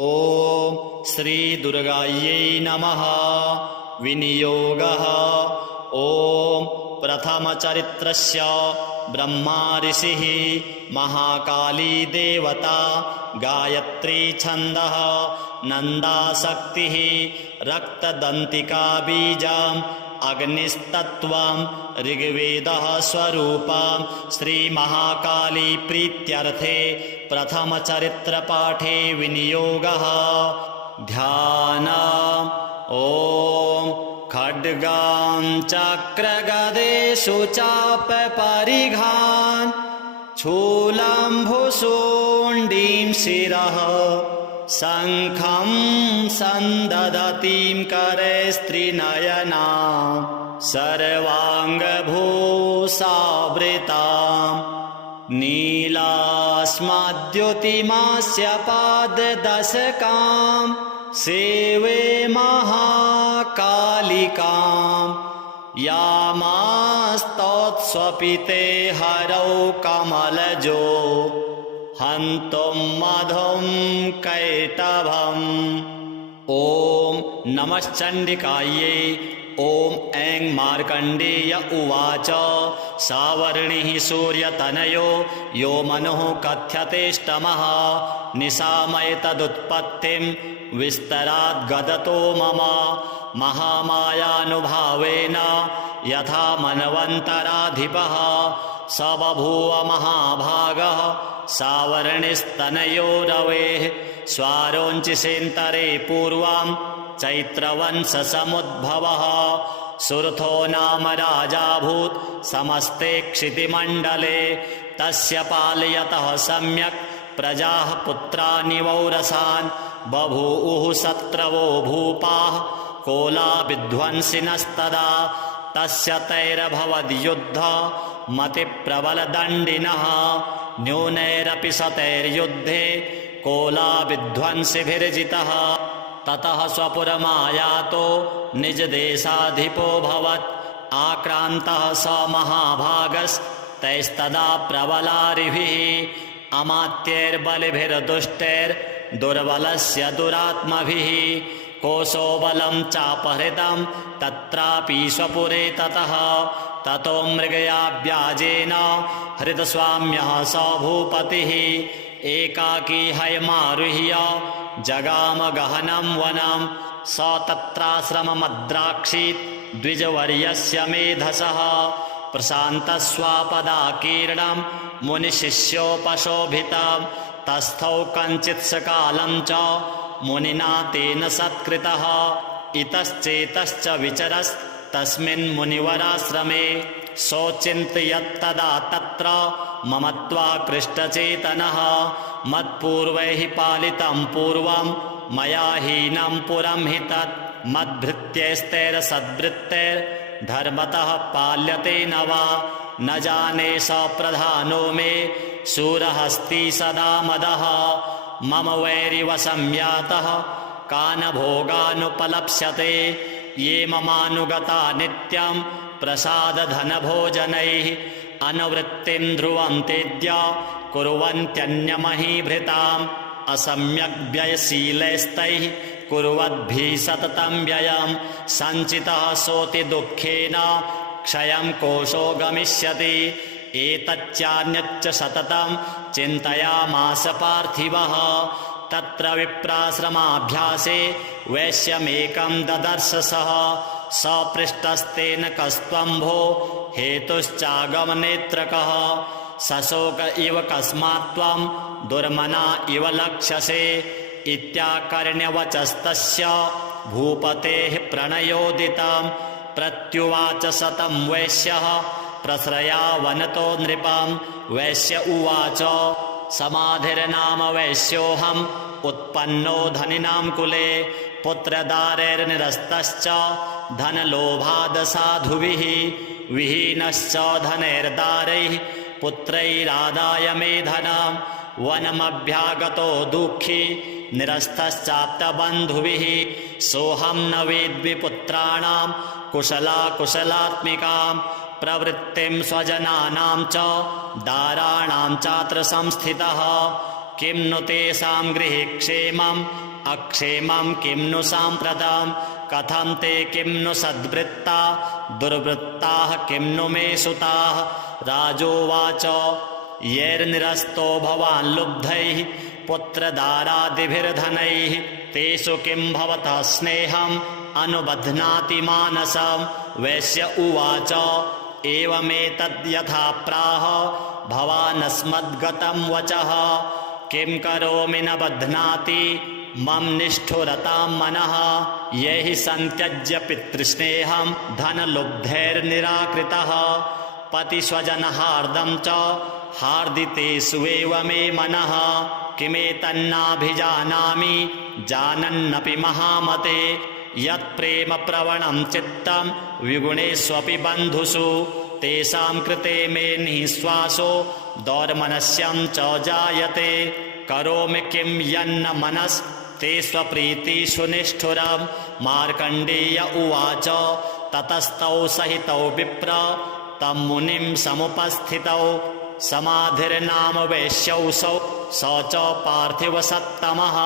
ॐ श्रीदुर्गायै नमः। विनियोगः। ॐ प्रथमचरित्रस्य ब्रह्मा ऋषिः, महाकाली देवता, गायत्री छन्दः, नन्दाशक्तिः, रक्तदन्तिका बीजम्, अग्निस्तत्त्वं, ऋग्वेदः स्वरूपं। श्रीमहाकाली प्रीत्यर्थे प्रथमचरित्रपाठे विनियोगः। ध्यानम्। ॐ खड्गां चक्रगदेषु चापपरिघान्, शूलम्भुशुण्डीं शिरः, शङ्खं सन्दधतीं करैस्त्रिनयनां, सर्वाङ्गभूषावृताम्, नीलास्मद्युतिमास्य पाददशकाम्, सेवे महाकालिकाम्, यामास्तौत्स्वपिते हरौ कमलजो, हन्तुं मधुं कैटभम्। ॐ नमश्चण्डिकायै। ॐ ऐं मार्कण्डेय उवाच। सावर्णिः सूर्यतनयो यो मनुः कथ्यतेष्टमः, निशामयतदुत्पत्तिं विस्तराद्गदतो मम, महामायानुभावेन यथा मन्वन्तराधिपः, स बभूव महाभागः सावर्णिस्तनयो रवेः, स्वारोञ्चिसेन्तरे पूर्वं चैत्रवंशसमुद्भवः, सुरथो नाम राजाभूत् समस्ते क्षितिमण्डले, तस्य पालयतः सम्यक् प्रजाः पुत्राणि वौरसान्, बभूवुः शत्रवो भूपाः कोलाविध्वंसिनस्तदा, तस्य तैरभवद्युद्ध मतिप्रबलदण्डिनः, न्यूनैरपि शतैर्युद्धे कोलाविध्वंसिभिर्जितः, ततः स्वपुरमायातो निजदेशाधिपोऽभवत्, आक्रान्तः स महाभागस्तैस्तदा प्रबलारिभिः, अमात्यैर्बलिभिर्दुष्टैर्दुर्बलस्य दुरात्मभिः, कोशो बलं चापहृतं तत्रापि स्वपुरे ततः, ततो मृगयाव्याजेन हृतस्वाम्यः स भूपतिः, एकाकी हयमारुह्य जगाम गहनं वनं, स तत्राश्रममद्राक्षीत् द्विजवर्यस्य मेधसः, प्रशान्तस्वापदाकीर्णं मुनिशिष्योपशोभितं, तस्थौ कञ्चित् सकालं च मुनिना तेन सत्कृतः, इतश्चेतश्च विचरस्तस्मिन् मुनिवराश्रमे, सोचिन्तयत्तदा तत्र ममत्वाकृष्टचेतनः, मत्पूर्वैः पालितं पूर्वं मया हीनं पुरं हि तत्, मद्भृत्यैस्तैरसद्भृत्यैर्धर्मतः पाल्यते न वा, न जाने स प्रधानो मे शूरहस्ती सदा मदः, मम वैरिव संयातः कान् भोगानुपलप्स्यते, ये ममानुगता नित्यं प्रसादधनभोजनैः, अनुवृत्तिं ध्रुवं तेद्य कुर्वन्त्यन्यमहीभृताम्, असम्यग्व्ययशीलैस्तैः कुर्वद्भिः सततं व्ययं, सञ्चितः सोति दुःखेन क्षयं कोशो गमिष्यति, एतच्चान्यच्च सततं चिन्तयामास पार्थिवः, तत्र विप्राश्रमाभ्यासे वैश्यमेकं ददर्श सः, सपृष्टस्तेन कस्त्वं भो हेतुश्चागमनेत्रकः, सशोक इव कस्मात्त्वं दुर्मना इव लक्ष्यसे, इत्याकर्ण्यवचस्तस्य भूपतेः प्रणयोदितं, प्रत्युवाच सतं वैश्यः प्रश्रयावनतो नृपं, वैश्य उवाच समाधिर्नाम वैश्योऽहम् उत्पन्नो धनिनां कुले, पुत्रदारैर्निरस्तश्च धनलोभादसाधुभिः, विहीनश्च धनैर्दारैः पुत्रैरादाय मे धनं, वनमभ्यागतो दुःखी निरस्तश्चाप्तबन्धुभिः, सोऽहं न वेद्मि पुत्राणां कुशलाकुशलात्मिकां, प्रवृत्तिं स्वजनानां च दाराणां चात्र संस्थितः, किं नु तेषां गृहे क्षेमम् अक्षेमं किं नु साम्प्रतं कथं ते किं नु सद्वृत्ता दुर्वृत्ताः किं नु मे सुताः। राजोवाच यैर्निरस्तो भवान् लुब्धैः पुत्रदारादिभिर्धनैः तेषु किं भवतः स्नेहम् अनुबध्नाति मानसम्। वैश्य उवाच एवमेतद्यथा प्राह भवानस्मद्गतं वचः किं करोमि न बध्नाति मम निष्ठुरतां मनः। यैः सन्त्यज्य पितृस्नेहं धनलुब्धैर्निराकृतः पतिस्वजनहार्दं च हार्दितेष्वेव मे मनः। किमेतन्नाभिजानामि जानन्नपि महामते यत्प्रेम प्रवणं चित्तं विगुणेष्वपि बन्धुषु तेषां कृते मे निःश्वासो दौर्मनस्यं च जायते। करोमि किं यन्न मनस्ते स्वप्रीतिषु निष्ठुरम्। मार्कण्डेय उवाच ततस्तौ सहितौ विप्र तं मुनिं समुपस्थितौ समाधिर्नाम वैश्यौसौ स च पार्थिवसत्तमः।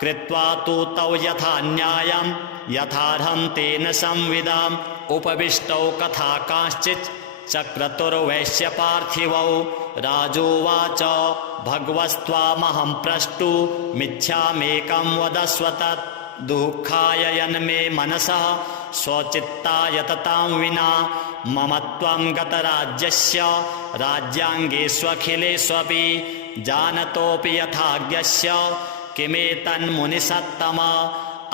कृत्वा तु तौ यथा न्यायं यथार्हं तेन संविदाम् उपविष्टौ कथा कांश्चित् चक्रतुर्वैश्यपार्थिवौ। राजोवाच भगवस्त्वामहं प्रष्टुमिच्छामेकं वदस्व तत् दुःखाय यन्मे मनसः स्वचित्ताय ततां विना। मम त्वं गतराज्यस्य राज्याङ्गेष्वखिलेष्वपि जानतोऽपि यथाज्ञस्य किमेतन्मुनिसत्तम।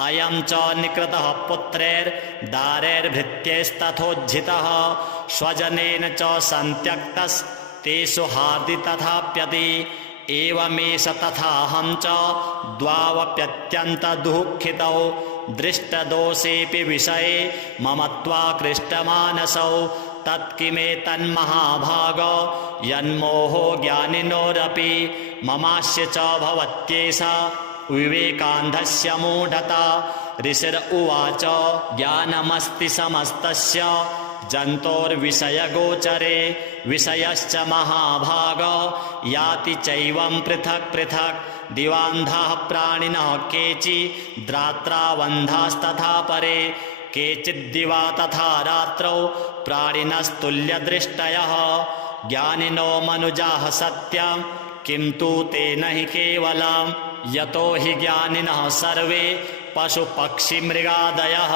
अयं च निकृतः पुत्रैर्दारैर्भृत्यैस्तथोज्झितः स्वजनेन च सन्त्यक्तस्तेषु हार्दि तथाप्यति। एवमेष तथाहं च द्वावप्यत्यन्तदुःखितौ दृष्टदोषेऽपि विषये मम त्वाकृष्टमानसौ। तत्किमेतन्महाभाग यन्मोहो ज्ञानिनोरपि ममास्य च भवत्येषा विवेकान्धस्य मूढता। ऋषिर उवाच ज्ञानमस्ति समस्तस्य जन्तोर्विषयगोचरे विषयश्च महाभाग याति चैवं पृथक् पृथक्। दिवान्धाः प्राणिनः केचिद्रात्रावन्धास्तथा परे केचिद्दिवा तथा रात्रौ प्राणिनस्तुल्यदृष्टयः। ज्ञानिनो मनुजाः सत्यं किं तु तेन हि केवलं यतो हि ज्ञानिनः सर्वे पशुपक्षिमृगादयः।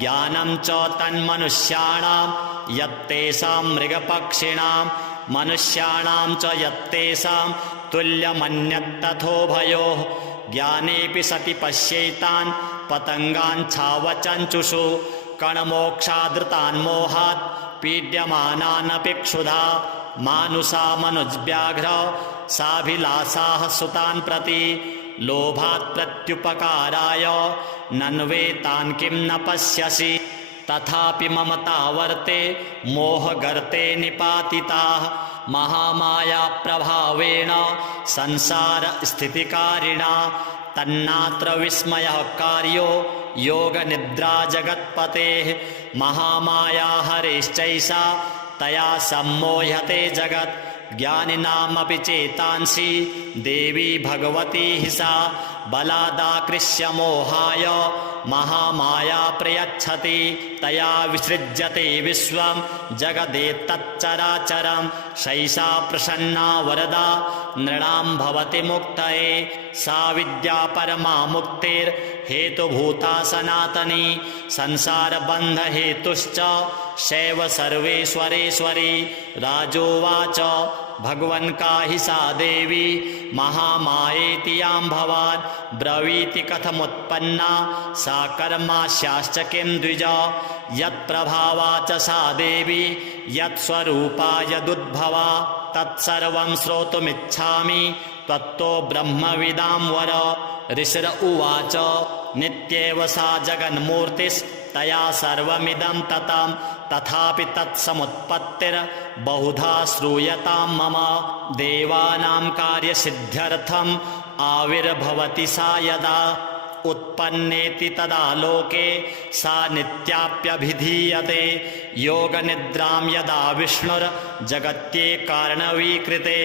ज्ञानं च तन्मनुष्याणां यत्तेषां मृगपक्षिणां मनुष्याणां च यत्तेषां तुल्यमन्यत्तथोभयोः। ज्ञानेऽपि सति पश्येतान् पतङ्गान् छावचञ्चुषु कणमोक्षादृतान् मोहात् पीड्यमानानपि क्षुधा मानुषा मनुजव्याघ्र साभिलाषाः सुतान् प्रति लोभात् प्रत्युपकाराय नन्वेतान् किं न पश्यसि। तथापि ममतावर्ते मोहगर्ते निपातिताः महामाया प्रभावेण संसार स्थितिकारिणा। तन्नात्र विस्मयः कार्यो योगनिद्रा जगत्पतेः। महामाया हरेश्चैषा तया सम्मोह्यते जगत्। ज्ञानिनामपि चेतांसि देवी भगवती हि सा बलादाकृष्य मोहाय महामाया प्रयच्छति। तया विसृज्यते विश्वं जगदेतच्चराचरं सैषा प्रसन्ना वरदा नृणां भवति मुक्तये। सा विद्या परमा मुक्तिर्हेतुभूता सनातनी संसारबन्धहेतुश्च शैव सर्वेश्वरेश्वरी। राजोवाच भगवन् का हि सा देवी महामायेति यां भवान् ब्रवीति कथमुत्पन्ना सा कर्मास्याश्च किं द्विज। यत्प्रभावा च सा देवी यत्स्वरूपा यदुद्भवा तत्सर्वं श्रोतुमिच्छामि त्वत्तो ब्रह्मविदां वर। ऋषिर उवाच नित्येव सा जगन्मूर्तिस्तया सर्वमिदं ततं तथापि तत्समुत्पत्तिर्बहुधा श्रूयतां मम। देवानां कार्यसिद्ध्यर्थम् आविर्भवति सा यदा उत्पन्नेति तदा लोके सा नित्याप्यभिधीयते। योगनिद्रां यदा विष्णुर्जगत्ये कारणवीकृते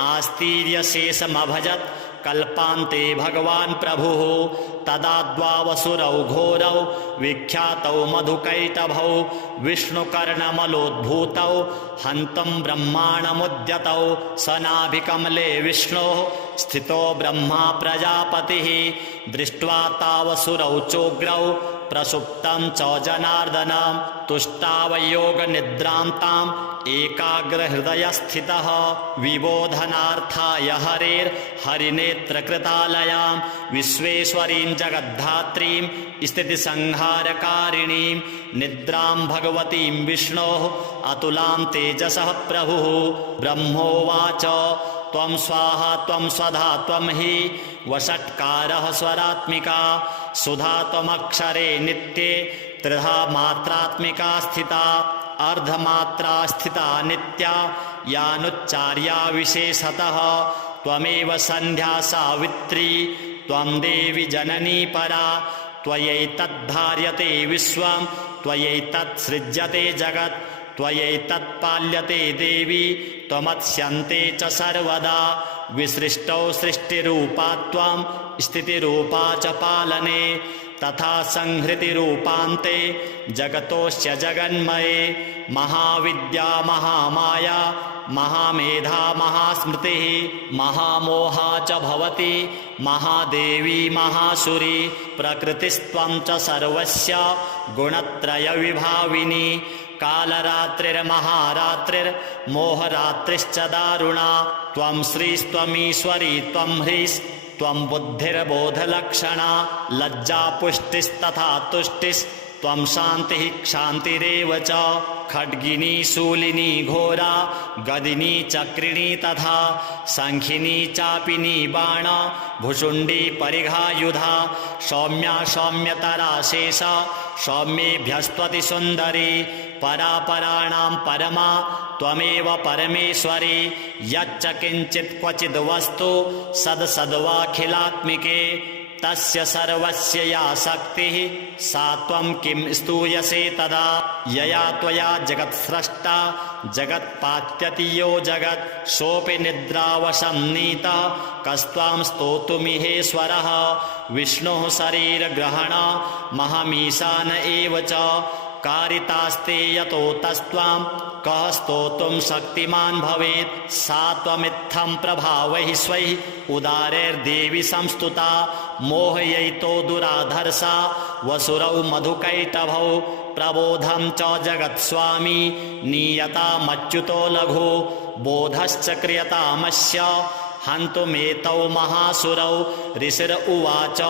आस्तीर्यशेषमभजत् कल्पान्ते भगवान् प्रभुः। तदा द्वावसुरौ घोरौ विख्यातौ मधुकैटभौ विष्णुकर्णमलोद्भूतौ हन्तुं ब्रह्माणमुद्यतौ। स नाभिकमले विष्णोः स्थितो ब्रह्मा प्रजापतिः दृष्ट्वा तावसुरौ चोग्रौ प्रसुप्तं च जनार्दनं तुष्टावयोगनिद्रां ताम् एकाग्रहृदयस्थितः विबोधनार्थाय हरिनेत्रकृतालयां विश्वेश्वरीं जगद्धात्रीं स्थितिसंहारकारिणीं निद्रां भगवतीं विष्णोः अतुलां तेजसः प्रभुः। ब्रह्मोवाच त्वं स्वाहा त्वं स्वधा त्वं हि वषट्कारः स्वरात्मिका सुधा त्वमक्षरे नित्ये त्रिधा मात्रात्मिका स्थिता अर्धमात्रा स्थिता नित्या यानुच्चार्या विशेषतः। त्वमेव सन्ध्या सावित्री त्वं देवी जननी परा त्वयैतद्धार्यते विश्वं त्वयैतत्सृज्यते जगत् त्वयैतत्पाल्यते देवी त्वमत्स्यन्ते च सर्वदा। विसृष्टौ सृष्टिरूपा त्वं स्थितिरूपा च पालने तथा संहृतिरूपान्ते जगतोऽस्य जगन्मये। महाविद्या महामाया महामेधा महास्मृतिः महामोहा च भवति महादेवी महासुरी प्रकृतिस्त्वं च सर्वस्य गुणत्रयविभाविनी। कालरात्रिर्महारात्रिर्मोहरात्रिश्च दारुणा त्वं श्रीस्त्वमीश्वरी त्वं ह्रीस्त्वं बुद्धिर्बोधलक्षणा लज्जा पुष्टिस्तथा तुष्टिस्त्वं शान्तिः क्षान्तिरेव च। खड्गिनी शूलिनी घोरा गदिनी चक्रिणी तथा शङ्खिनी चापिनी बाण भुषुण्डी परिघायुधा सौम्या सौम्यतरा शेषा सौम्येभ्यस्त्वति सुन्दरी परापराणां परमा त्वमेव परमेश्वरी। यच्च किञ्चित् क्वचिद् वस्तु सद्सद्वाखिलात्मिके तस्य सर्वस्य या शक्तिः सा त्वं किं स्तूयसे तदा। यया त्वया जगत्स्रष्टा जगत्पात्यति यो जगत् सोऽपि निद्रावशं नीतः कस्त्वां स्तोतुमिहेश्वरः। विष्णोः शरीरग्रहण महमीशान एव च कारितास्ते यतो तस्त्वां कः स्तोतुं शक्तिमान् भवेत्। सा त्वमित्थं प्रभावैः स्वैः उदारैर्देवी संस्तुता मोहयितो दुराधर्षा वसुरौ मधुकैटभौ प्रबोधं च जगत्स्वामी नीयतामच्युतो लघु बोधश्च क्रियतामस्य हन्तुमेतौ महासुरौ। ऋषिरुवाच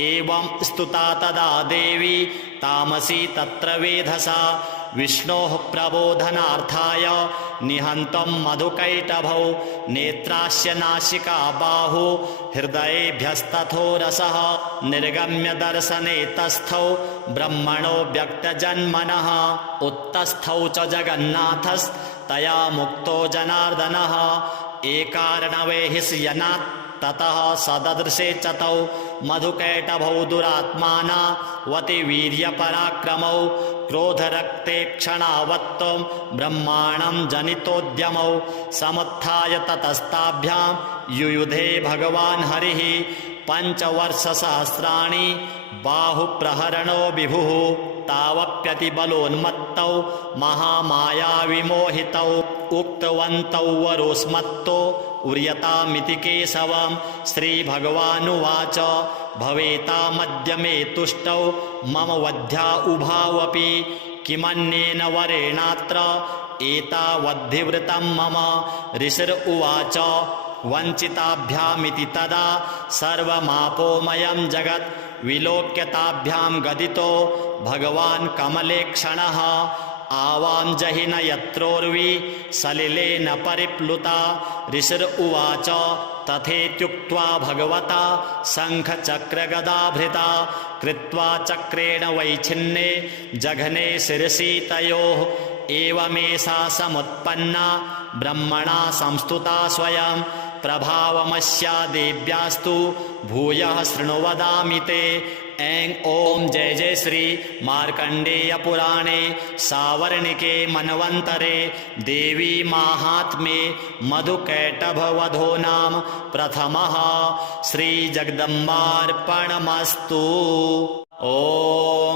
एवं स्तुता तदा देवी तामसी तत्र वेधसा विष्णोः प्रबोधनार्थाय निहन्तं मधुकैटभौ नेत्रास्य नासिका बाहु हृदयेभ्यस्तथोरसः निर्गम्य दर्शने तस्थौ ब्रह्मणो व्यक्तजन्मनः उत्तस्थौ च जगन्नाथस्तया मुक्तो जनार्दनः एकार्णवेहिष्यनात् ततः सददृशे च तौ मधुकैटभौ दुरात्माना वतिवीर्यपराक्रमौ क्रोधरक्ते क्षणावत्तो ब्रह्माणं जनितोद्यमौ समुत्थाय ततस्ताभ्यां युयुधे भगवान् हरिः पञ्चवर्षसहस्राणि बाहुप्रहरणो विभुः तावप्यतिबलोन्मत्तौ महामायाविमोहितौ उक्तवन्तौ वरोस्मत्तो उर्यतामिति केशवं श्रीभगवानुवाच भवेतामद्य मे तुष्टौ मम वध्या उभावपि किमन्येन वरेणात्र एतावद्धिवृतं मम ऋषिरुवाच वञ्चिताभ्यामिति तदा सर्वमापोमयं जगत् विलोक्यताभ्यां गदितो भगवान् कमलेक्षणः आवां जहिन यत्रोर्वी सलिलेन परिप्लुता ऋषिरुवाच तथेत्युक्त्वा भगवता शङ्खचक्रगदाभृता कृत्वा चक्रेण वैच्छिन्ने जघने शिरसि तयोः एवमेषा समुत्पन्ना ब्रह्मणा संस्तुता स्वयं प्रभावमस्या देव्यास्तु भूयः शृणु वदामि ते। ऐं ॐ जय जय श्री मार्कण्डेय पुराणे सावर्णिके मन्वन्तरे देवी माहात्म्ये मधुकैटभवधो नाम प्रथमः। श्री जगदम्बार्पणमस्तु। ॐ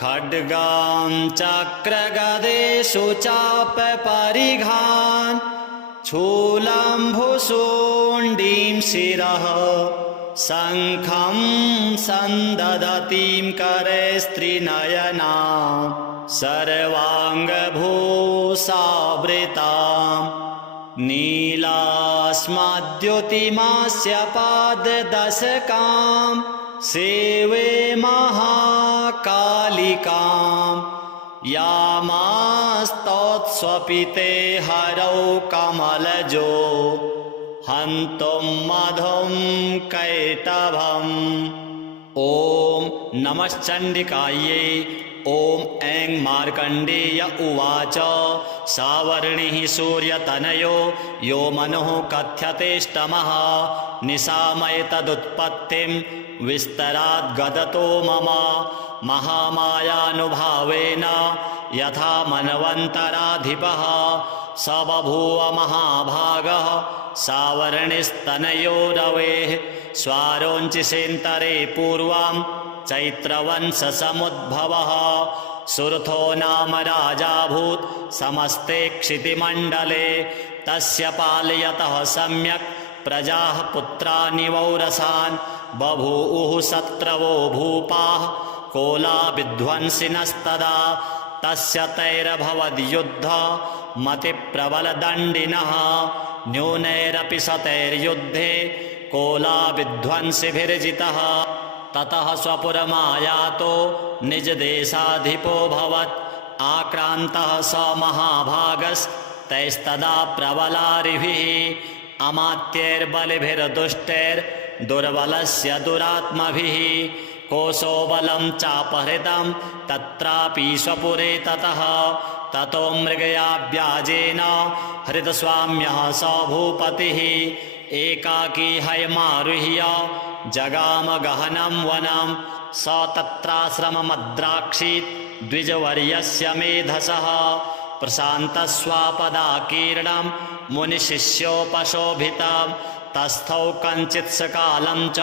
खड्गां चक्रगदेषु चापपरिघान् शूलम्भुशुण्डीं शिरः शङ्खं सन्दधतीं करे स्त्रीनयनां सर्वाङ्गभूषावृतां नीलास्मद्युतिमास्य पाददशकां सेवे महाकालिकां यामास्तौत्स्वपिते हरौ कमलजो हन्तुं मधुं कैटभम्। ॐ नमश्चण्डिकायै। ॐ ऐं मार्कण्डेय उवाच सावर्णिः सूर्यतनयो यो मनुः कथ्यतेष्टमः निशामय तदुत्पत्तिं विस्तराद्गदतो मम महामायानुभावेन यथा मन्वन्तराधिपः स बभूव महाभागः सावर्णिस्तनयो रवेः स्वारोञ्चिसेन्तरे पूर्वं चैत्रवंशसमुद्भवः सुरथो नाम राजाभूत् समस्ते क्षितिमण्डले तस्य पालयतः सम्यक् प्रजाः पुत्रानि वौरसान् बभूवुः शत्रवो भूपाः कोलाविध्वंसिनस्तदा तस्य तैरभवद्युद्ध मतिप्रबलदण्डिनः न्यूनैरपि शतैर्युद्धे कोलाविध्वंसिभिर्जितः ततः स्वपुरमायातो निजदेशाधिपोऽभवत् आक्रान्तः स महाभागस्तैस्तदा प्रबलारिभिः अमात्यैर्बलिभिर्दुष्टैर्दुर्बलस्य दुरात्मभिः कोशो बलं चापहृतं तत्रापि स्वपुरे ततः ततो मृगयाव्याजेन हृतस्वाम्यः स भूपतिः एकाकी हयमारुह्य जगाम गहनं वनं स तत्राश्रममद्राक्षीत् द्विजवर्यस्य मेधसः प्रशान्तस्वापदाकीर्णं मुनिशिष्योपशोभितं तस्थौ कञ्चित् सकालं च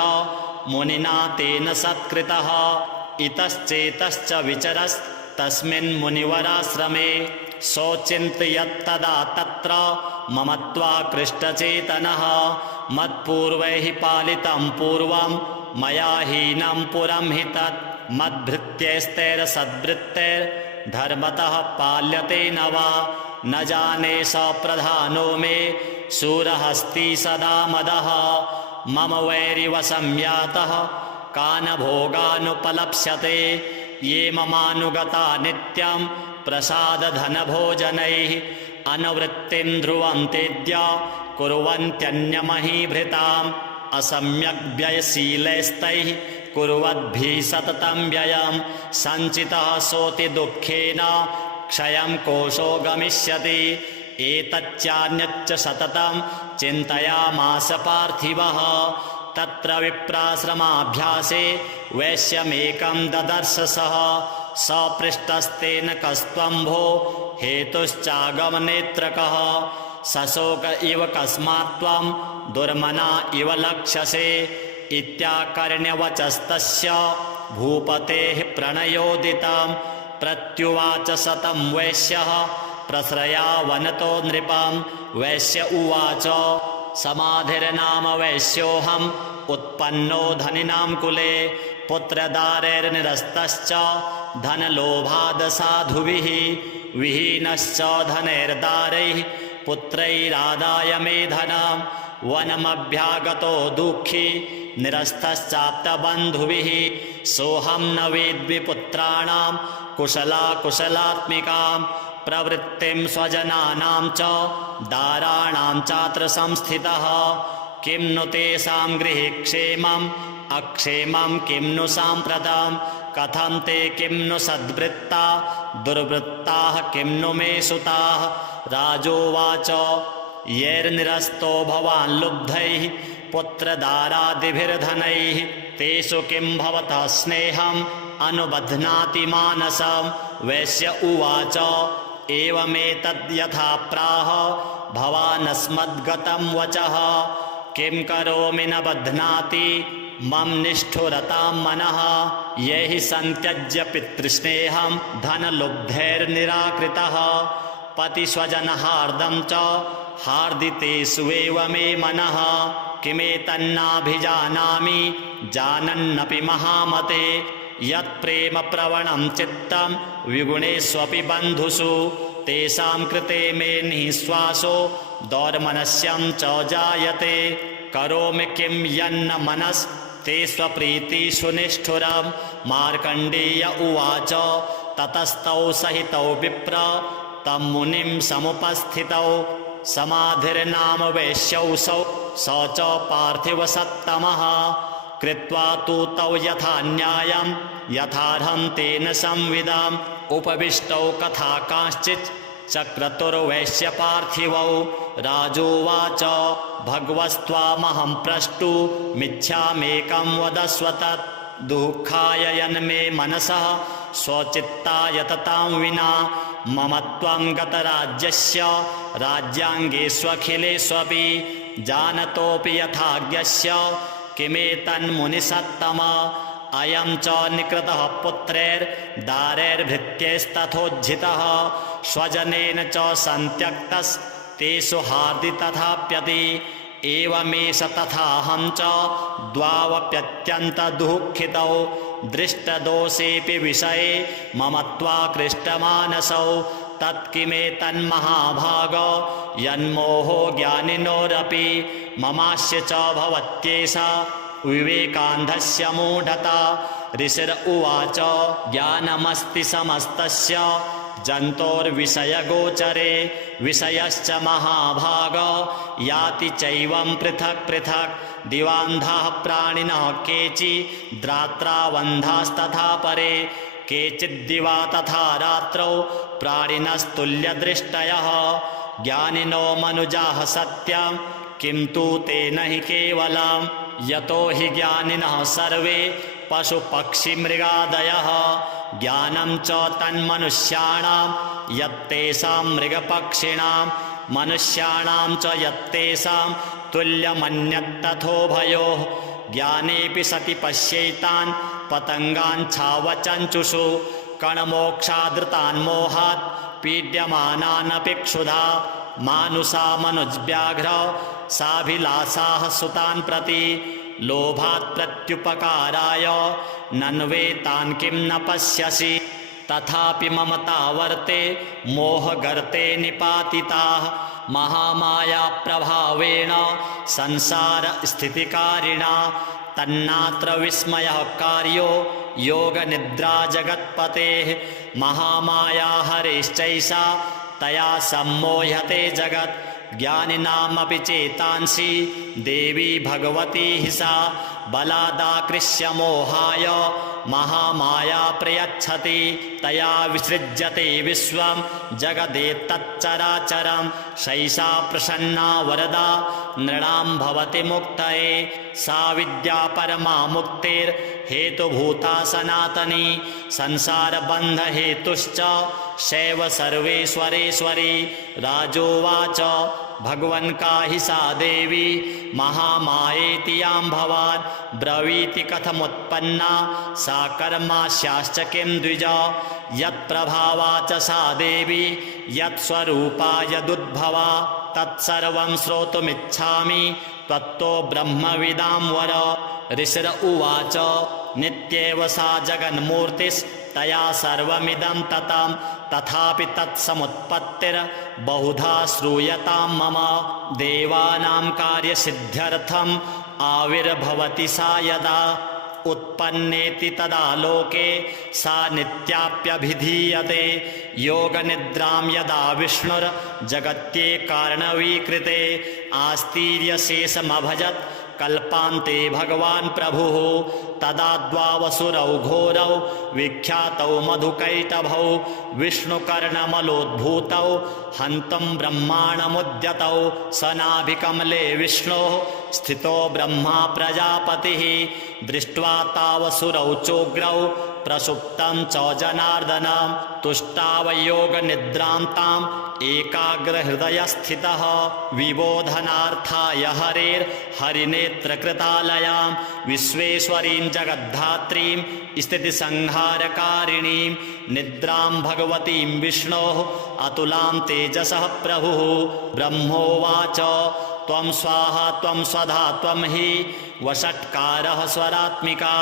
मुनिना तेन सत्कृतः इतश्चेतश्च विचरस्तस्मिन् मुनिवराश्रमे सोचिन्तयत्तदा तत्र ममत्वाकृष्टचेतनः मत्पूर्वैः पालितं पूर्वं मया हीनं पुरं हि तत् मद्भृत्यैस्तैरसद्भृत्यैर्धर्मतः पाल्यते न वा न जाने स प्रधानो मे शूरहस्ती सदा मदः मम वैरिव संयातः कान् भोगानुपलप्स्यते ये ममानुगता नित्यं प्रसादधनभोजनैः अनुवृत्तिं ध्रुवं तेद्य कुर्वन्त्यन्यमहीभृताम् असम्यक् व्ययशीलैस्तैः कुर्वद्भिः सततं व्ययं सञ्चितः सोति दुःखेन क्षयं कोशो गमिष्यति एतच्चान्यच्च सततं चिन्तयामास पार्थिवः तत्र विप्राश्रमाभ्यासे वैश्यमेकं ददर्श सः सपृष्टस्तेन कस्त्वम्भो हेतुश्चागमनेत्रकः सशोक इव कस्मात् त्वं दुर्मना इव लक्ष्यसे इत्याकर्ण्यवचस्तस्य भूपतेः प्रणयोदितं प्रत्युवाच सतं वैश्यः प्रश्रयावनतो नृपं वैश्य उवाच समाधिर्नाम वैश्योऽहम् उत्पन्नो धनिनां कुले पुत्रदारैर्निरस्तश्च धनलोभाद् साधुभिः विहीनश्च धनैर्दारैः पुत्रैरादाय मे धनं वनमभ्यागतो दुःखी निरस्तश्चाप्तबन्धुभिः सोऽहं न वेद्मि पुत्राणां कुशलाकुशलात्मिकां प्रवृत्तिं स्वजनानां च दाराणां चात्र संस्थितः किं नु तेषां गृहे क्षेमम् अक्षेमं किं नु साम्प्रतं कथं ते किं नु सद्वृत्ता दुर्वृत्ताः किं नु मे सुताः राजोवाच यैर्निरस्तो भवान् लुब्धैः पुत्रदारादिभिर्धनैः तेषु किं भवतः स्नेहम् अनुबध्नाति मानसं। वैश्य उवाच एवमेतद् यथा प्राह भवानस्मद्गतं वचः किं करोमि न बध्नाति मम निष्ठुरतां मनः। ये हि सन्त्यज्य पितृस्नेहं धनलुब्धैर्निराकृतः पतिस्वजनहार्दं च हार्दितेष्वेव मे मनः। किमेतन्नाभिजानामि जानन्नपि महामते यत्प्रेम प्रवणं चित्तं विगुणेष्वपि बन्धुषु तेषां कृते मे निःश्वासो दौर्मनस्यं च जायते। करोमि किं यन्न मनस्ते स्वप्रीतिषु निष्ठुरं। मार्कण्डेय उवाच ततस्तौ सहितौ विप्र तं मुनिं समुपस्थितौ समाधिर्नाम वैश्यौसौ स च पार्थिवसत्तमः। कृत्वा तु तौ यथा न्यायं यथार्हं तेन संविदाम् उपविष्टौ कथा कांश्चित् चक्रतुर्वैश्यपार्थिवौ। राजोवाच भगवस्त्वामहं प्रष्टुमिच्छामेकं वदस्व तत् दुःखाय यन्मे मनसः स्वचित्ताय ततां विना। मम त्वं गतराज्यस्य राज्याङ्गेष्वखिलेष्वपि जानतोऽपि यथाज्ञस्य किमेतन्मुनिसत्तमा। अयं च निकृतः पुत्रैर्दारैर्भृत्यैस्तथोज्झितः स्वजनेन च सन्त्यक्तस्तेषु हार्दि तथाप्यति। एवमेष तथाहं च द्वावप्यत्यन्तदुःखितौ दृष्टदोषेऽपि विषये मम त्वाकृष्टमानसौ। तत्किमेतन्महाभाग यन्मोहो ज्ञानिनोरपि ममास्य च भवत्येषा विवेकान्धस्य मूढता। ऋषिर उवाच ज्ञानमस्ति समस्तस्य जन्तोर्विषयगोचरे विषयश्च महाभाग याति चैवं पृथक् पृथक्। दिवान्धाः प्राणिनः केचिद्रात्रावन्धास्तथा परे केचिद्दिवा तथा रात्रौ प्राणिनस्तुल्यदृष्टयः। ज्ञानिनो मनुजाः सत्यं किं तु तेन हि केवलं यतो हि ज्ञानिनः सर्वे पशुपक्षिमृगादयः। ज्ञानं च तन्मनुष्याणां यत्तेषां मृगपक्षिणां मनुष्याणां च यत्तेषां तुल्यमन्यत्तथोभयोः। ज्ञानेऽपि सति पश्येतान् पतङ्गान् छावचञ्चुषु कणमोक्षादृतान् मोहात् पीड्यमानानपि क्षुधा। मानुषा मनुजव्याघ्र साभिलाषाः सुतान् प्रति लोभात् प्रत्युपकाराय नन्वेतान् किं न पश्यसि। तथापि ममता वर्ते मोहगर्ते निपातिताः महामाया प्रभावेण संसार स्थितिकारिणा। तन्नात्र विस्मयः कार्यो योगनिद्रा जगत्पतेः। महामाया हरेश्चैषा तया सम्मोह्यते जगत्। ज्ञानिनामपि चेतांसि देवी भगवती हि सा बलादाकृष्य मोहाय महामाया प्रयच्छति। तया विसृज्यते विश्वं जगदेतच्चराचरं सैषा प्रसन्ना वरदा नृणां भवति मुक्तये। सा विद्या परमा मुक्तिर्हेतुभूता सनातनी संसारबन्धहेतुश्च शैव सर्वेश्वरेश्वरी। राजोवाच भगवन् का हि सा देवी महामायेति यां भवान् ब्रवीति कथमुत्पन्ना सा कर्मास्याश्च किं द्विज। यत्प्रभावा च सा देवी यत्स्वरूपा यदुद्भवा तत्सर्वं श्रोतुमिच्छामि त्वत्तो ब्रह्मविदां वर। ऋषिर उवाच नित्येव सा जगन्मूर्तिस्तया सर्वमिदं ततं तथापि तत्समुत्पत्तिर्बहुधा श्रूयतां मम। देवानां कार्यसिद्ध्यर्थम् आविर्भवति सा यदा उत्पन्नेति तदा लोके सा नित्याप्यभिधीयते। योगनिद्रां यदा विष्णुर्जगत्ये कारणवीकृते आस्तीर्यशेषमभजत् कल्पान्ते भगवान् प्रभुः तदा द्वावसुरौ घोरौ विख्यातौ मधुकैटभौ विष्णुकर्णमलोद्भूतौ हन्तुं ब्रह्माणमुद्यतौ स नाभिकमले विष्णोः स्थितो ब्रह्मा प्रजापतिः दृष्ट्वा तावसुरौ चोग्रौ प्रसुप्तं च जनार्दनं तुष्टावयोगनिद्रां ताम् एकाग्रहृदयस्थितः विबोधनार्थाय हरिनेत्रकृतालयां विश्वेश्वरीं जगद्धात्रीं स्थितिसंहारकारिणीं निद्रां भगवतीं विष्णोः अतुलां तेजसः प्रभुः ब्रह्मोवाच त्वं स्वाहा त्वं स्वधा त्वं हि वषट्कारः स्वरात्मिका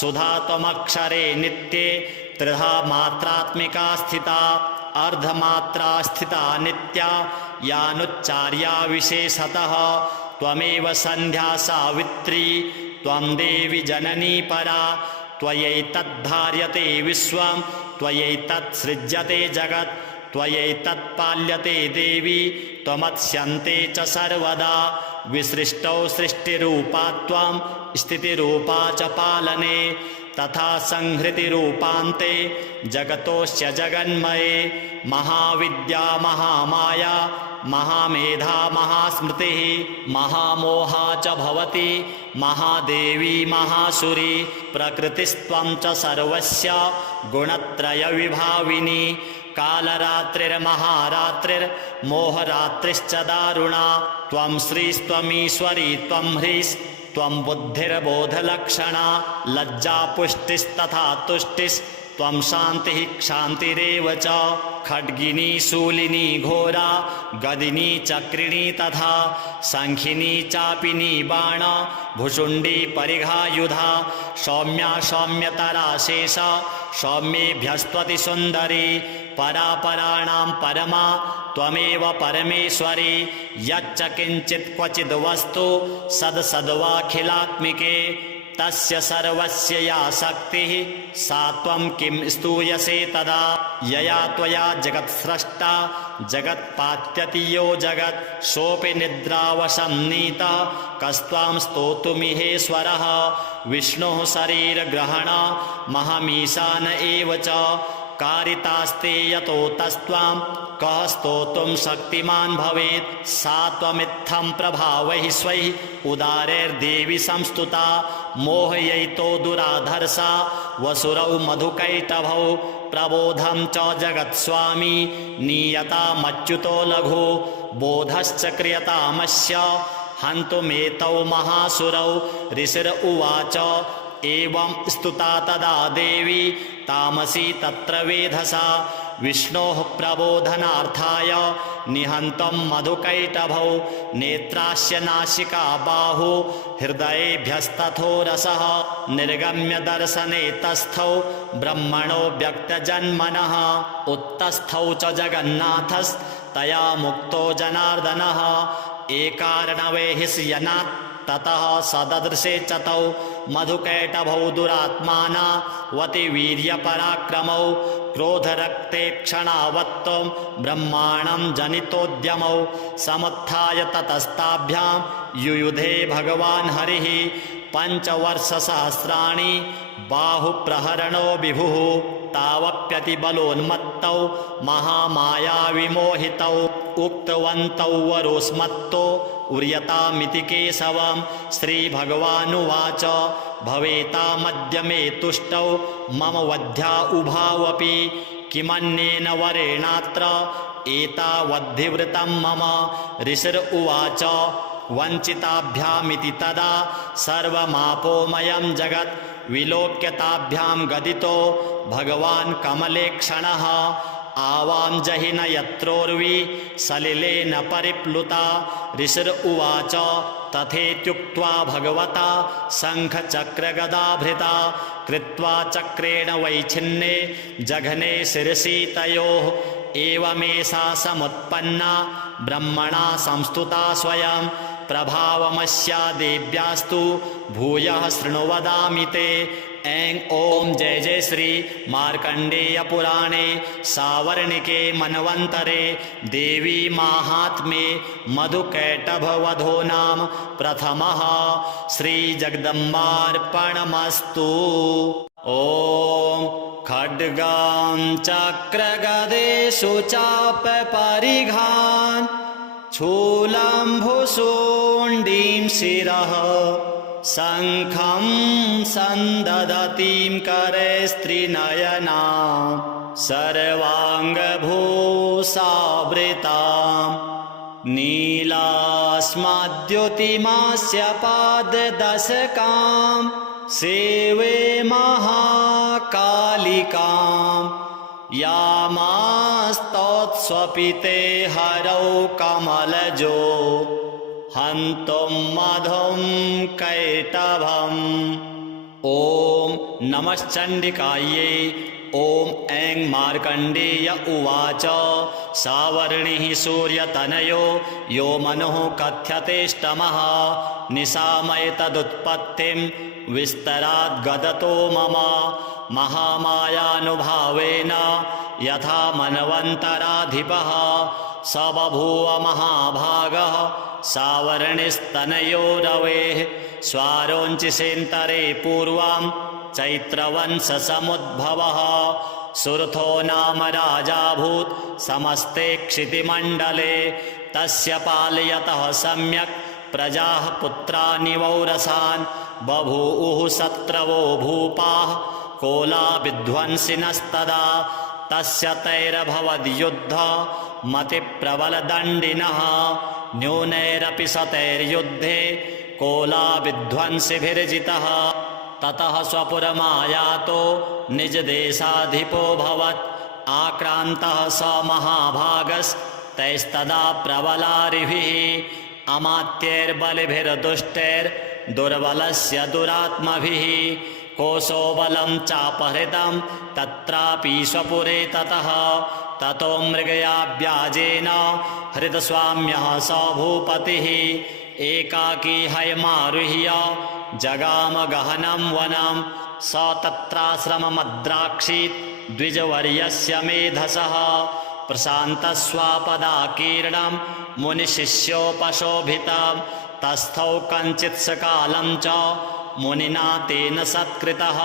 सुधा त्वमक्षरे नित्ये त्रिधा मात्रात्मिका स्थिता अर्धमात्रा स्थिता नित्या यानुच्चार्या विशेषतः त्वमेव सन्ध्या सावित्री त्वं देवी जननी परा त्वयैतद्धार्यते विश्वं त्वयैतत्सृज्यते जगत् त्वयैतत्पाल्यते देवी त्वमत्स्यन्ते च सर्वदा विसृष्टौ सृष्टिरूपा त्वं स्थितिरूपा च पालने तथा संहृतिरूपान्ते जगतोऽस्य जगन्मये महाविद्या महामाया महामेधा महास्मृतिः महामोहा च भवति महादेवी महासुरी प्रकृतिस्त्वं च सर्वस्य गुणत्रयविभाविनी कालरात्रिर्महारात्रिर्मोहरात्रिश्च दारुणा त्वं श्रीस्त्वमीश्वरी त्वं ह्रीस्त्वं बुद्धिर्बोधलक्षणा लज्जा पुष्टिस्तथा तुष्टिस्त्वं शान्तिः क्षान्तिरेव च खड्गिनी शूलिनी घोरा गदिनी चक्रिणी तथा शङ्खिनी चापिनी बाण भुषुण्डी परिघायुधा सौम्या सौम्यतरा शेषा सौम्येभ्यस्त्वति सुन्दरी परापराणां परमा त्वमेव परमेश्वरी यच्च किञ्चित् क्वचिद् वस्तु सद्सद्वाखिलात्मिके तस्य सर्वस्य या शक्तिः सा त्वं किं स्तूयसे तदा यया त्वया जगत्स्रष्टा जगत्पात्यति यो जगत् सोऽपि निद्रावशं नीतः कस्त्वां स्तोतुमिहेश्वरः विष्णुः शरीरग्रहण महमीशान एव च कारितास्ते यतो तस्त्वां कः स्तोतुं शक्तिमान् भवेत् सा त्वमित्थं प्रभावैः स्वैः उदारैर्देवी संस्तुता मोहयितो दुराधर्षा वसुरौ मधुकैटभौ प्रबोधं च जगत्स्वामी नीयतामच्युतो लघु बोधश्च क्रियतामस्य हन्तुमेतौ महासुरौ ऋषिरुवाच एवं स्तुता तदा देवी तामसी तत्र वेधसा विष्णोः प्रबोधनार्थाय निहन्तं मधुकैटभौ नेत्रास्य नासिका बाहु हृदयेभ्यस्तथो रसः निर्गम्य दर्शने तस्थौ ब्रह्मणो व्यक्तजन्मनः उत्तस्थौ च जगन्नाथस्तया मुक्तो जनार्दनः एकार्णवेहिष्यनात् ततः सददृशे च तौ मधुकैटभौ दुरात्माना वतिवीर्यपराक्रमौ क्रोधरक्ते क्षणावत्तं ब्रह्माणं जनितोद्यमौ समुत्थाय ततस्ताभ्यां युयुधे भगवान् हरिः पञ्चवर्षसहस्राणि बाहुप्रहरणो विभुः तावप्यतिबलोन्मत्तौ महामायाविमोहितौ उक्तवन्तौ वरोस्मत्तो उर्यतामिति केशवं श्रीभगवानुवाच भवेतामद्य मे तुष्टौ मम वध्या उभावपि किमन्येन वरेणात्र एतावद्धिवृतं मम ऋषिरुवाच वञ्चिताभ्यामिति तदा सर्वमापोमयं जगत् विलोक्यताभ्यां गदितो भगवान् कमलेक्षणः आवां जहिन यत्रोर्वी सलिलेन परिप्लुता ऋषिरुवाच तथेत्युक्त्वा भगवता शङ्खचक्रगदाभृता कृत्वा चक्रेण वैच्छिन्ने जघने शिरसि तयोः एवमेषा समुत्पन्ना ब्रह्मणा संस्तुता स्वयं प्रभावमस्या देव्यास्तु भूयः शृणु वदामि ते ऐं ॐ जय जय श्री मार्कण्डेय पुराणे सावर्णिके मन्वन्तरे देवी माहात्म्ये मधुकैटभवधो नाम प्रथमः श्रीजगदम्बार्पणमस्तु। ॐ खड्गां चक्रगदेषु चापपरिघान् शूलम्भुशुण्डीं शिरः शङ्खं सन्दधतीं करे स्त्रीनयनां सर्वाङ्गभूषावृतां नीलास्मद्युतिमास्य पाददशकां सेवे महाकालिकां यामास्तौत्स्वपिते हरौ कमलजो हन्तुं मधुं कैटभम्। ॐ नमश्चण्डिकायै। ॐ ऐं मार्कण्डेय उवाच सावर्णिः सूर्यतनयो यो मनुः कथ्यतेष्टमः निशामय तदुत्पत्तिं विस्तराद्गदतो मम महामायानुभावेन यथा मन्वन्तराधिपः स बभूव महाभागः सावर्णिस्तनयो रवेः स्वारोञ्चिसेन्तरे पूर्वं चैत्रवंशसमुद्भवः सुरथो नाम राजाभूत् समस्ते क्षितिमण्डले तस्य पालयतः सम्यक् प्रजाः पुत्रानि वौरसान् बभूवुः शत्रवो भूपाः कोलाविध्वंसिनस्तदा तस्य तैरभवद्युद्ध मतिप्रबलदण्डिनः न्यूनैरपि शतैर्युद्धे कोलाविध्वंसिभिर्जितः ततः स्वपुरमायातो निजदेशाधिपोऽभवत् आक्रान्तः स महाभागस्तैस्तदा प्रबलारिभिः अमात्यैर्बलिभिर्दुष्टैर्दुर्बलस्य दुरात्मभिः कोशो बलं चापहृतं तत्रापि स्वपुरे ततः ततो मृगयाव्याजेन हृतस्वाम्यः स भूपतिः एकाकी हयमारुह्य जगाम गहनं वनं स तत्राश्रममद्राक्षीत् द्विजवर्यस्य मेधसः प्रशान्तस्वापदाकीर्णं मुनिशिष्योपशोभितं तस्थौ कञ्चित् सकालं च मुनिना तेन सत्कृतः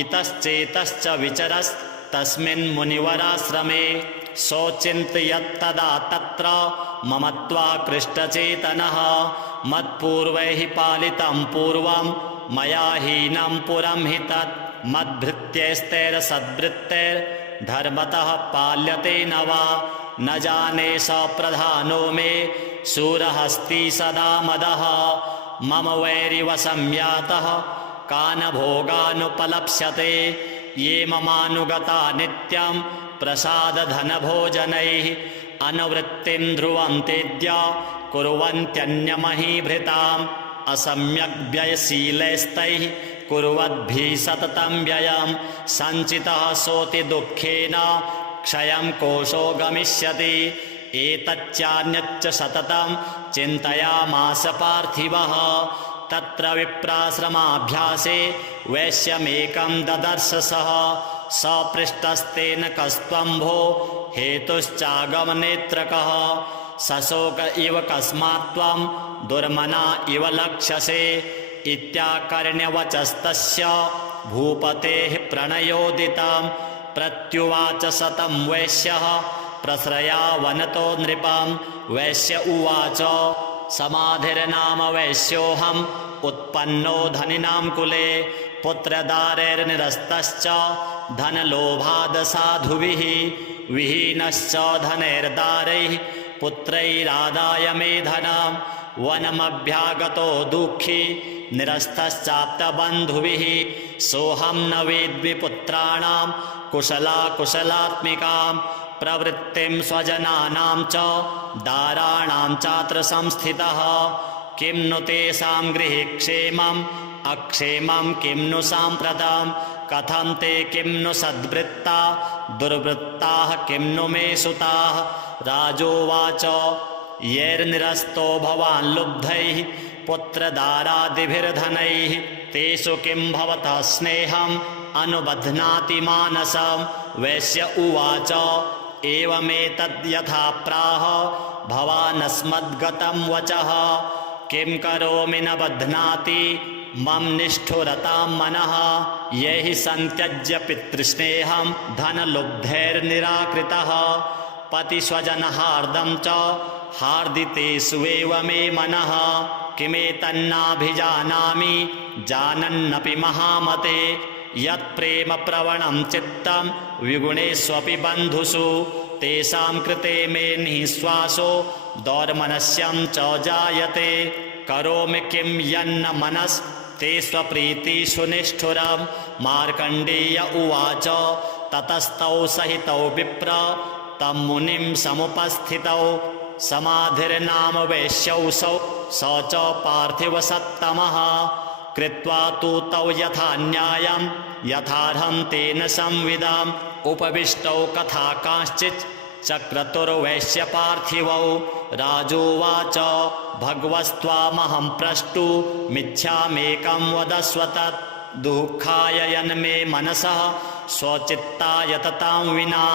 इतश्चेतश्च विचरस्तस्मिन् मुनिवराश्रमे सोचिन्तयत्तदा तत्र ममत्वाकृष्टचेतनः मत्पूर्वैः पालितं पूर्वं मया हीनं पुरं हि तत् मद्भृत्यैस्तैरसद्भृत्यैर्धर्मतः पाल्यते न वा न जाने स प्रधानो मे शूरहस्ती सदा मदः मम वैरिव संयातः कान् भोगानुपलप्स्यते ये ममानुगता नित्यं प्रसादधनभोजनैः अनुवृत्तिं ध्रुवं तेद्य कुर्वन्त्यन्यमहीभृताम् असम्यग्व्ययशीलैस्तैः कुर्वद्भिः सततं व्ययं सञ्चितः सोति दुःखेन क्षयं कोशो गमिष्यति एतच्चान्यच्च सततं चिन्तयामास पार्थिवः तत्र विप्राश्रमाभ्यासे वैश्यमेकं ददर्श सः सपृष्टस्तेन कस्त्वम्भो हेतुश्चागमनेत्रकः सशोक इव कस्मात् त्वं दुर्मना इव लक्ष्यसे इत्याकर्ण्यवचस्तस्य भूपतेः प्रणयोदितं प्रत्युवाच सतं वैश्यः प्रश्रया वनतो नृपं वैश्य उवाच समाधिर्नाम वैश्योऽहम् उत्पन्नो धनिनां कुले पुत्रदारैर्निरस्तश्च धनलोभाद् साधुभिः विहीनश्च धनैर्दारैः पुत्रैरादाय मे धनं वनमभ्यागतो दुःखी निरस्तश्चाप्तबन्धुभिः सोऽहं न वेद्मि पुत्राणां कुशलाकुशलात्मिकां प्रवृत्तिं स्वजनानां च दाराणां चात्र संस्थितः किं नु तेषां गृहे क्षेमम् अक्षेमं किं नु साम्प्रतं कथं ते किं नु सद्वृत्ता दुर्वृत्ताः किं नु मे सुताः राजोवाच यैर्निरस्तो भवान् लुब्धैः पुत्रदारादिभिर्धनैः तेषु किं भवतः स्नेहम् अनुबध्नाति मानसं। वैश्य उवाच एवमेतद् यथा प्राह भवानस्मद्गतं वचः किं करोमि न बध्नाति मम निष्ठुरतां मनः। ये हि सन्त्यज्य पितृस्नेहं धनलुब्धैर्निराकृतः पतिस्वजनहार्दं च हार्दितेष्वेव मे मनः। किमेतन्नाभिजानामि जानन्नपि महामते यत्प्रेम प्रवणं चित्तं विगुणेष्वपि बन्धुषु तेषां कृते मे निःश्वासो दौर्मनस्यं च जायते। करोमि किं यन्न मनस्ते स्वप्रीतिषु निष्ठुरं। मार्कण्डेय उवाच ततस्तौ सहितौ विप्र तं मुनिं समुपस्थितौ समाधिर्नाम वैश्यौसौ स च पार्थिवसत्तमः। कृत्वा तु तौ यथा न्यायं यथार्हं तेन संविदाम् उपविष्टौ कथा कांश्चित् चक्रतुर्वैश्यपार्थिवौ। राजोवाच भगवस्त्वामहं प्रष्टुमिच्छामेकं वदस्व तत् दुःखाय यन्मे मनसः स्वचित्ताय ततां विना।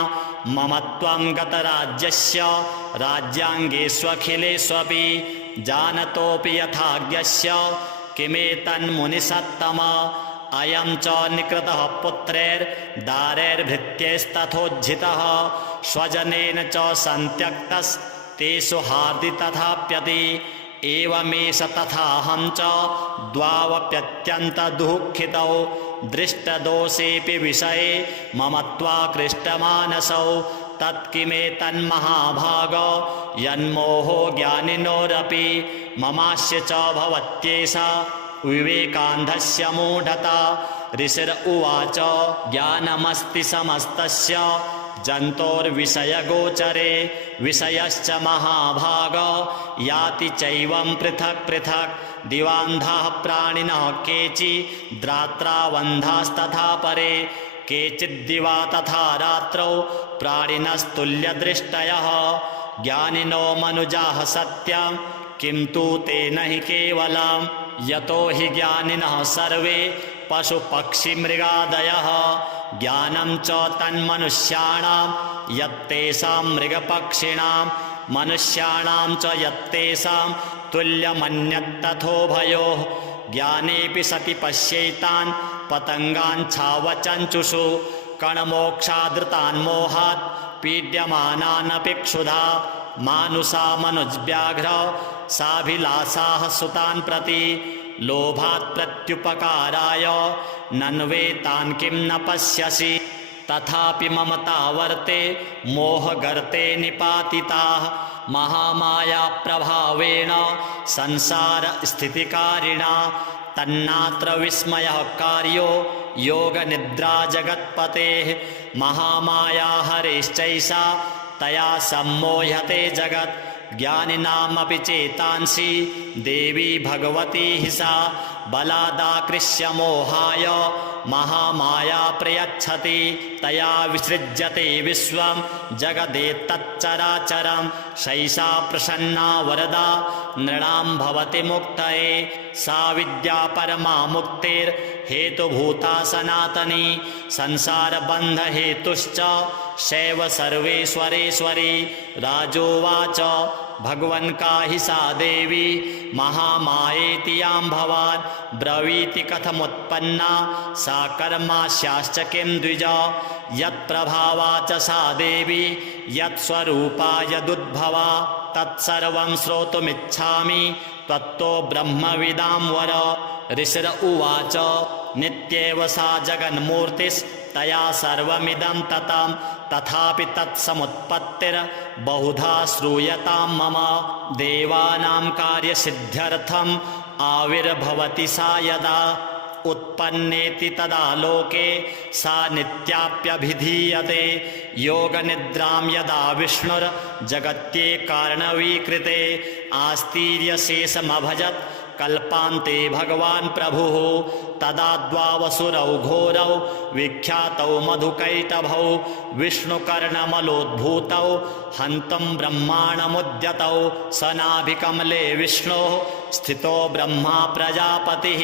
मम त्वं गतराज्यस्य राज्याङ्गेष्वखिलेष्वपि जानतोऽपि यथाज्ञस्य किमेतन्मुनिसत्तमा। अयं च निकृतः पुत्रैर्दारैर्भृत्यैस्तथोज्झितः स्वजनेन च सन्त्यक्तस्तेषु हार्दि तथाप्यति। एवमेष तथाहं च द्वावप्यत्यन्तदुःखितौ दृष्टदोषेऽपि विषये मम त्वाकृष्टमानसौ। तत्किमेतन्महाभाग यन्मोहो ज्ञानिनोरपि ममास्य च भवत्येषा विवेकान्धस्य मूढता। ऋषिर उवाच ज्ञानमस्ति समस्तस्य जन्तोर्विषयगोचरे विषयश्च महाभाग याति चैवं पृथक् पृथक्। दिवान्धाः प्राणिनः केचिद्रात्रावन्धास्तथा परे केचिद्दिवा तथा रात्रौ प्राणिनस्तुल्यदृष्टयः। ज्ञानिनो मनुजाः सत्यं किं तु तेन हि केवलं यतो हि ज्ञानिनः सर्वे पशुपक्षिमृगादयः। ज्ञानं च तन्मनुष्याणां यत्तेषां मृगपक्षिणां मनुष्याणां च यत्तेषां तुल्यमन्यत्तथोभयोः। ज्ञानेऽपि सति पश्यैतान् पतङ्गान् छावचञ्चुषु कणमोक्षादृतान् मोहात् पीड्यमानानपि क्षुधा। मानुषा मनुजव्याघ्र साभिलाषाः सुतान् प्रति लोभात् प्रत्युपकाराय नन्वेतान् किं न पश्यसि। तथापि ममता वर्ते मोहगर्ते निपातिताः महामाया प्रभावेण संसार स्थितिकारिणा। तन्नात्र विस्मयः कार्यो योगनिद्रा जगत्पतेः। महामाया हरेश्चैषा तया सम्मोह्यते जगत्। ज्ञानिनामपि चेतांसि देवी भगवती हि सा बलादाकृष्य मोहाय महामाया प्रयच्छति। तया विसृज्यते विश्वं जगदेतच्चराचरं सैषा प्रसन्ना वरदा नृणां भवति मुक्तये। सा विद्या परमा मुक्तिर्हेतुभूता सनातनी संसारबन्धहेतुश्च शैव सर्वेश्वरेश्वरी। राजोवाच भगवन् का हि सा देवी महामायेति यां भवान् ब्रवीति कथमुत्पन्ना सा कर्मास्याश्च किं द्विज। यत्प्रभावा च सा देवी यत्स्वरूपा यदुद्भवा तत्सर्वं श्रोतुमिच्छामि त्वत्तो ब्रह्मविदां वर। ऋषिर उवाच नित्येव सा जगन्मूर्तिस्तया सर्वमिदं ततं तथापि तत्समुत्पत्तिर्बहुधा श्रूयतां मम। देवानां कार्यसिद्ध्यर्थम् आविर्भवति सा यदा उत्पन्नेति तदा लोके सा नित्याप्यभिधीयते। योगनिद्रां यदा विष्णुर्जगत्ये कारणवीकृते आस्तीर्यशेषमभजत् कल्पान्ते भगवान् प्रभुः तदा द्वावसुरौ घोरौ विख्यातौ मधुकैटभौ विष्णुकर्णमलोद्भूतौ हन्तुं ब्रह्माणमुद्यतौ सनाभिकमले विष्णोः स्थितो ब्रह्मा प्रजापतिः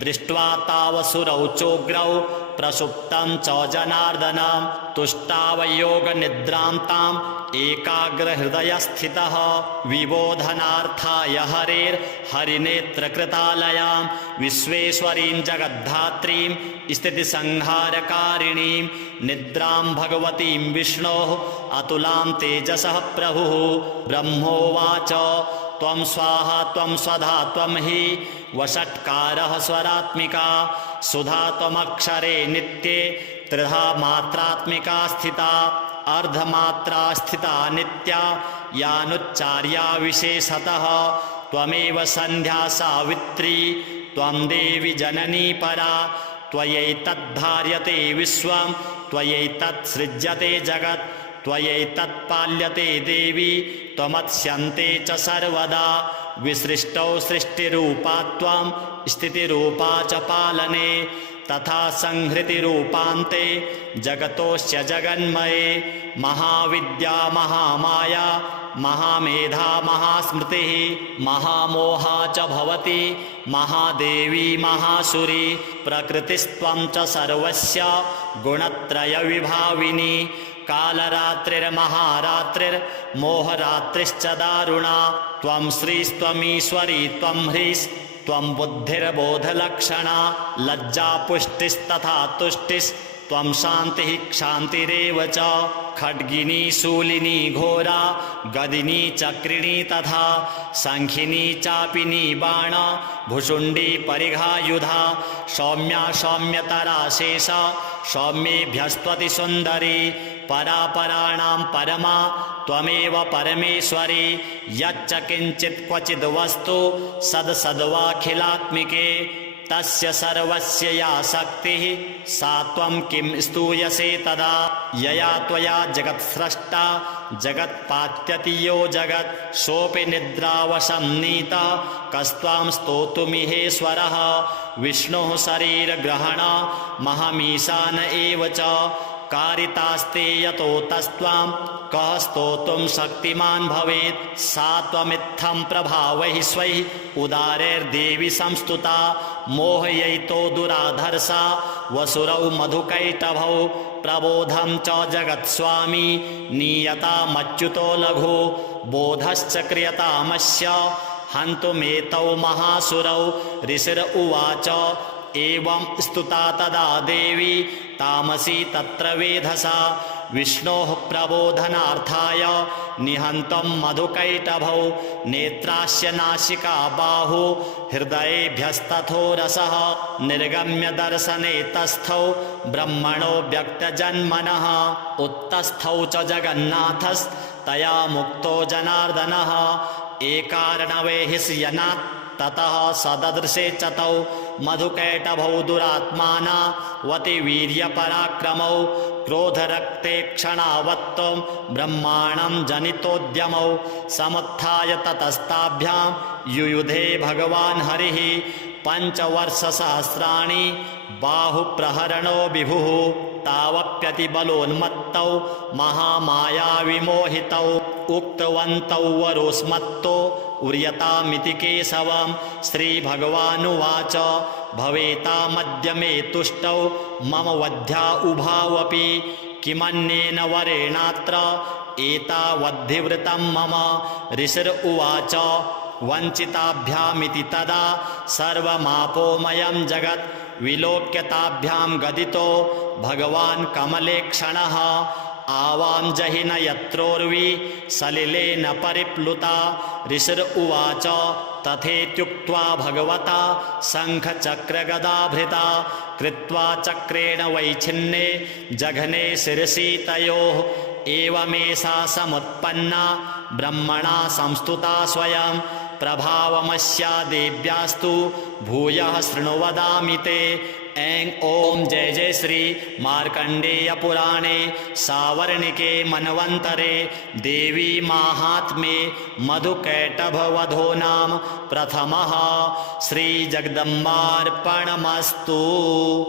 दृष्ट्वा तावसुरौ चोग्रौ प्रसुप्तं च जनार्दनं तुष्टावयोगनिद्रां ताम् एकाग्रहृदयस्थितः विबोधनार्थाय हरिनेत्रकृतालयां विश्वेश्वरीं जगद्धात्रीं स्थितिसंहारकारिणीं निद्रां भगवतीं विष्णोः अतुलां तेजसः प्रभुः ब्रह्मोवाच त्वं स्वाहा त्वं स्वधा त्वं हि वषट्कारः स्वरात्मिका सुधा त्वमक्षरे नित्ये त्रिधा मात्रात्मिका स्थिता अर्धमात्रा स्थिता नित्या यानुच्चार्या विशेषतः त्वमेव सन्ध्या सावित्री त्वं देवी जननी परा त्वयैतद्धार्यते विश्वं त्वयैतत्सृज्यते जगत् त्वयैतत्पाल्यते देवी त्वमत्स्यन्ते च सर्वदा विसृष्टौ सृष्टिरूपा त्वं स्थितिरूपा च पालने तथा संहृतिरूपान्ते जगतोऽस्य जगन्मये महाविद्या महामाया महामेधा महास्मृतिः महामोहा च भवति महादेवी महासुरी प्रकृतिस्त्वं च सर्वस्य गुणत्रयविभाविनी कालरात्रिर्महारात्रिर्मोहरात्रिश्च दारुणा त्वं श्रीस्त्वमीश्वरी त्वं ह्रीस्त्वं बुद्धिर्बोधलक्षणा लज्जा पुष्टिस्तथा तुष्टिस्त्वं शान्तिः क्षान्तिरेव च खड्गिनी शूलिनी घोरा गदिनी चक्रिणी तथा शङ्खिनी चापिनी बाण भुषुण्डी परिघायुधा सौम्या सौम्यतरा शेषा सौम्येभ्यस्त्वति सुन्दरी परापराणां परमा त्वमेव परमेश्वरी यच्च किञ्चित् क्वचिद् वस्तु सद्सद्वाखिलात्मिके तस्य सर्वस्य या शक्तिः सा त्वं किं स्तूयसे तदा यया त्वया जगत्स्रष्टा जगत्पात्यति यो जगत् सोऽपि निद्रावशं नीतः कस्त्वां स्तोतुमिहेश्वरः विष्णोः शरीरग्रहण महमीशान एव च कारितास्ते यतो तस्त्वां कः स्तोतुं शक्तिमान् भवेत् सा त्वमित्थं प्रभावैः स्वैः उदारैर्देवी संस्तुता मोहयितो दुराधर्षा वसुरौ मधुकैटभौ प्रबोधं च जगत्स्वामी नीयतामच्युतो लघु बोधश्च क्रियतामस्य हन्तुमेतौ महासुरौ ऋषिरुवाच एवं स्तुता तदा देवी तामसी तत्र वेधसा विष्णोः प्रबोधनार्थाय निहन्तं मधुकैटभौ नेत्रास्य नासिका बाहु हृदयेभ्यस्तथोरसः निर्गम्य दर्शने तस्थौ ब्रह्मणो व्यक्तजन्मनः उत्तस्थौ च जगन्नाथस्तया मुक्तो जनार्दनः एकार्णवे हिस्यनात् ततः सददृशे च तौ मधुकैटभौ दुरात्माना वतिवीर्यपराक्रमौ क्रोधरक्ते क्षणावत्तं ब्रह्माणं जनितोद्यमौ समुत्थाय ततस्ताभ्यां युयुधे भगवान् हरिः पञ्चवर्षसहस्राणि बाहुप्रहरणो विभुः तावप्यतिबलोन्मत्तौ महामायाविमोहितौ उक्तवन्तौ वरोस्मत्तो उर्यतामिति केशवं श्रीभगवानुवाच भवेतामद्य मे तुष्टौ मम वध्या उभावपि किमन्येन वरेणात्र एतावद्धिवृतं मम ऋषिरुवाच वञ्चिताभ्यामिति तदा सर्वमापोमयं जगत् विलोक्यताभ्यां गदितो भगवान् कमलेक्षणः आवां जहिन यत्रोर्वी सलिलेन परिप्लुता ऋषिरुवाच तथेत्युक्त्वा भगवता शङ्खचक्रगदाभृता कृत्वा चक्रेण वैच्छिन्ने जघने शिरसि तयोः एवमेषा समुत्पन्ना ब्रह्मणा संस्तुता स्वयं प्रभावमस्या देव्यास्तु भूयः शृणु वदामि ते ऐं ॐ जय जय श्री मार्कण्डेय पुराणे सावर्णिके मन्वन्तरे देवी माहात्म्ये मधुकैटभवधो नाम प्रथमः। श्री जगदम्बार्पणमस्तु।